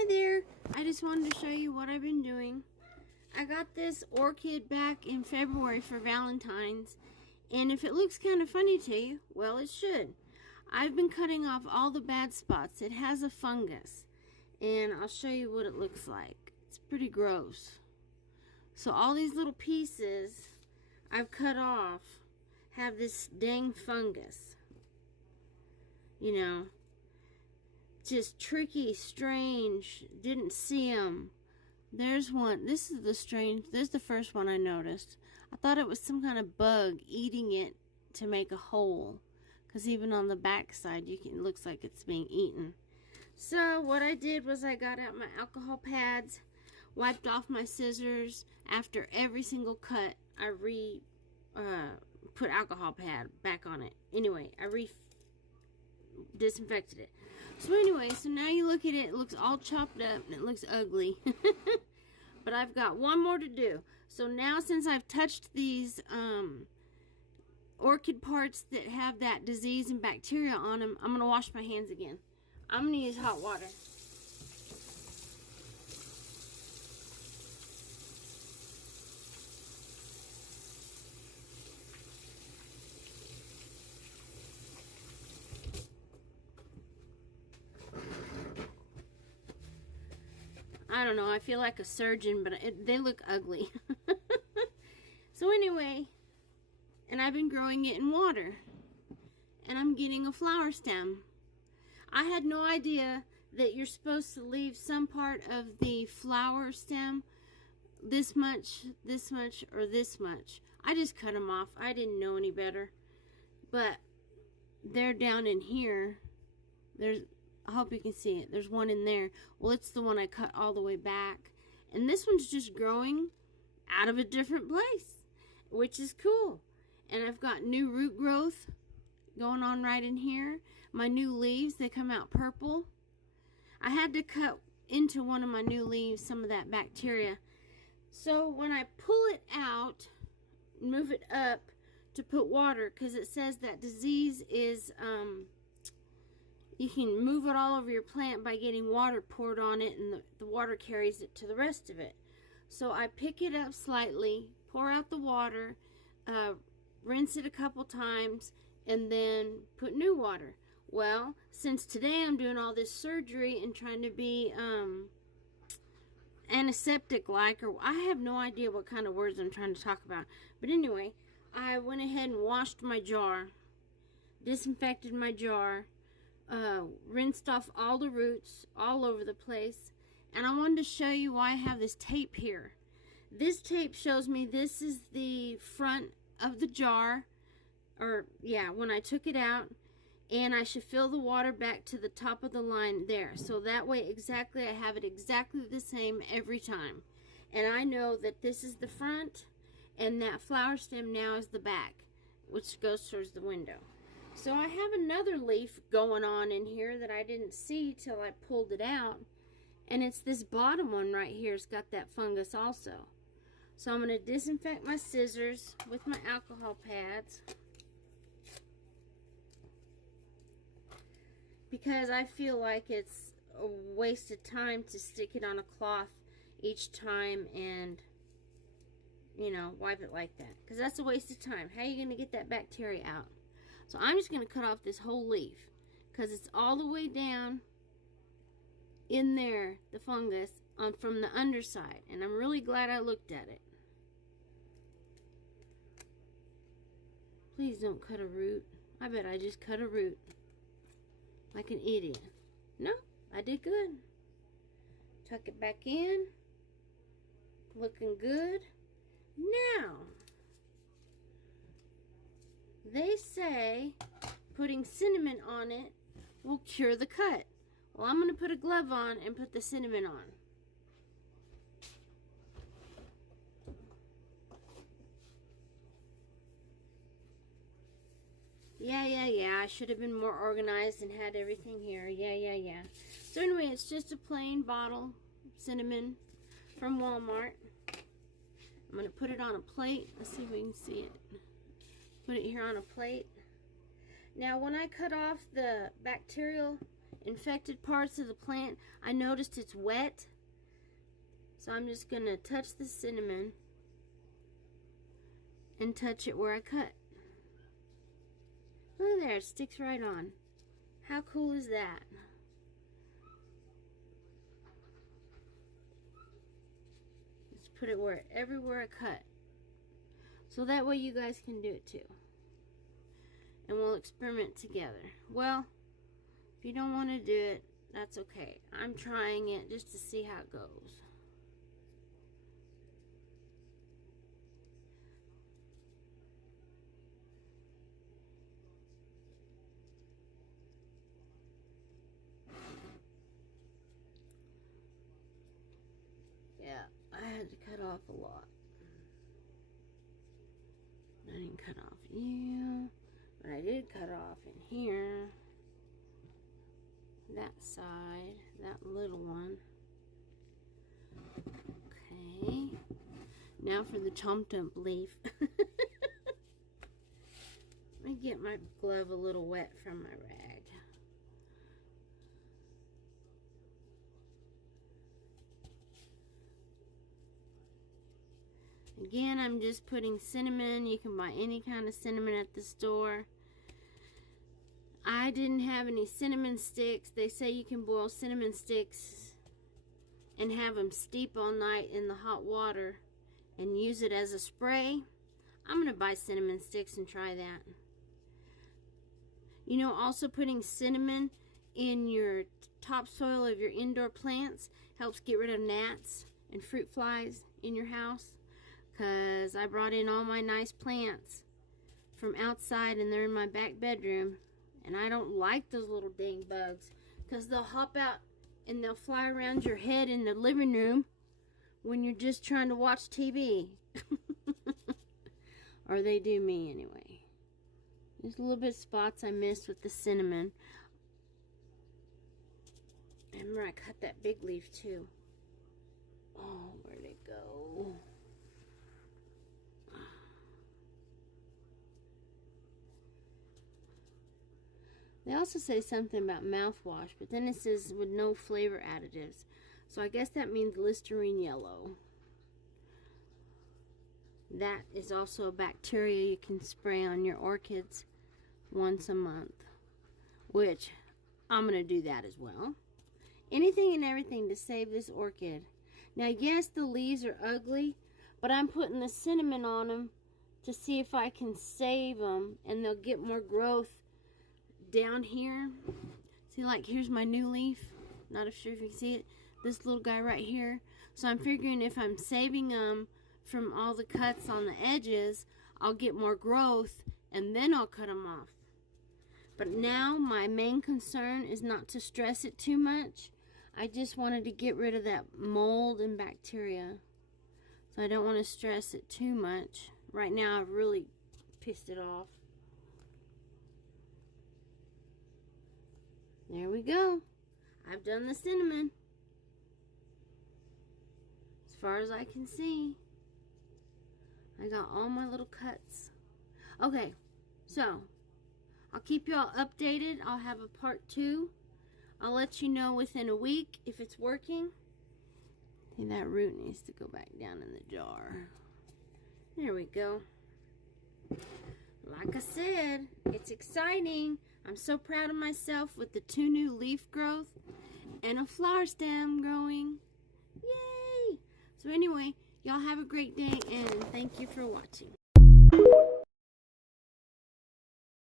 Hi there, I just wanted to show you what I've been doing. I got this orchid back in February for Valentine's, and if it looks kind of funny to you, well, it should. I've been cutting off all the bad spots. It has a fungus, and I'll show you what it looks like. It's pretty gross. So all these little pieces I've cut off have this dang fungus. You know, just tricky, strange, didn't see them. There's one. This is the first one I noticed. I thought it was some kind of bug eating it to make a hole, because even on the back side it looks like it's being eaten. So what I did was I got out my alcohol pads, wiped off my scissors. After every single cut I put alcohol pad back on it. Anyway, I disinfected it. So anyway, so now you look at it, it looks all chopped up and it looks ugly. But I've got one more to do. So now, since I've touched these orchid parts that have that disease and bacteria on them, I'm going to wash my hands again. I'm going to use hot water. I don't know, I feel like a surgeon, but they look ugly. So anyway, and I've been growing it in water, and I'm getting a flower stem. I had no idea that you're supposed to leave some part of the flower stem this much, or this much. I just cut them off. I didn't know any better. But they're down in here. I hope you can see it. There's one in there. Well, it's the one I cut all the way back. And this one's just growing out of a different place, which is cool. And I've got new root growth going on right in here. My new leaves, they come out purple. I had to cut into one of my new leaves some of that bacteria. So when I pull it out, move it up to put water, because it says that disease is... you can move it all over your plant by getting water poured on it, and the water carries it to the rest of it. So I pick it up slightly, pour out the water, rinse it a couple times, and then put new water. Well, since today I'm doing all this surgery and trying to be antiseptic-like, or I have no idea what kind of words I'm trying to talk about. But anyway, I went ahead and washed my jar, disinfected my jar, rinsed off all the roots all over the place. And I wanted to show you why I have this tape here. This tape shows me this is the front of the jar, or yeah, when I took it out, and I should fill the water back to the top of the line there, so that way exactly I have it exactly the same every time. And I know that this is the front and that flower stem now is the back, which goes towards the window. So I have another leaf going on in here that I didn't see till I pulled it out. And it's this bottom one right here. It's got that fungus also. So I'm going to disinfect my scissors with my alcohol pads, because I feel like it's a waste of time to stick it on a cloth each time and, you know, wipe it like that. Because that's a waste of time. How are you going to get that bacteria out? So I'm just going to cut off this whole leaf, because it's all the way down in there, the fungus, from the underside. And I'm really glad I looked at it. Please don't cut a root. I bet I just cut a root like an idiot. No, I did good. Tuck it back in. Looking good. Now, they say putting cinnamon on it will cure the cut. Well, I'm going to put a glove on and put the cinnamon on. Yeah. I should have been more organized and had everything here. Yeah. So anyway, it's just a plain bottle of cinnamon from Walmart. I'm going to put it on a plate. Let's see if we can see it. Put it here on a plate. Now, when I cut off the bacterial infected parts of the plant. I noticed it's wet. So I'm just going to touch the cinnamon and touch it where I cut. Look there, it sticks right on. How cool is that? Just put it everywhere I cut. So that way you guys can do it too. And we'll experiment together. Well, if you don't want to do it, that's okay. I'm trying it just to see how it goes. Yeah, I had to cut off a lot. I didn't cut off you, but I did cut off in here. That side, that little one. Okay. Now for the chomped up leaf. Let me get my glove a little wet from my rag. Again, I'm just putting cinnamon. You can buy any kind of cinnamon at the store. I didn't have any cinnamon sticks. They say you can boil cinnamon sticks and have them steep all night in the hot water and use it as a spray. I'm going to buy cinnamon sticks and try that. You know, also putting cinnamon in your topsoil of your indoor plants helps get rid of gnats and fruit flies in your house. Because I brought in all my nice plants from outside and they're in my back bedroom. And I don't like those little dang bugs. Because they'll hop out and they'll fly around your head in the living room when you're just trying to watch TV. Or they do me anyway. There's a little bit of spots I missed with the cinnamon. And remember I cut that big leaf too. Oh, where'd it go? They also say something about mouthwash, but then it says with no flavor additives. So I guess that means Listerine yellow. That is also a bacteria you can spray on your orchids once a month, which I'm going to do that as well. Anything and everything to save this orchid. Now, yes, the leaves are ugly, but I'm putting the cinnamon on them to see if I can save them and they'll get more growth down here. See, like, here's my new leaf. Not sure if you can see it. This little guy right here. So I'm figuring if I'm saving them from all the cuts on the edges, I'll get more growth and then I'll cut them off. But now my main concern is not to stress it too much. I just wanted to get rid of that mold and bacteria. So I don't want to stress it too much. Right now I've really pissed it off. There we go. I've done the cinnamon. As far as I can see. I got all my little cuts. Okay, so I'll keep you all updated. I'll have a part 2. I'll let you know within a week if it's working. See, that root needs to go back down in the jar. There we go. Like I said, it's exciting. I'm so proud of myself with the 2 new leaf growth and a flower stem growing. Yay! So anyway, y'all have a great day and thank you for watching.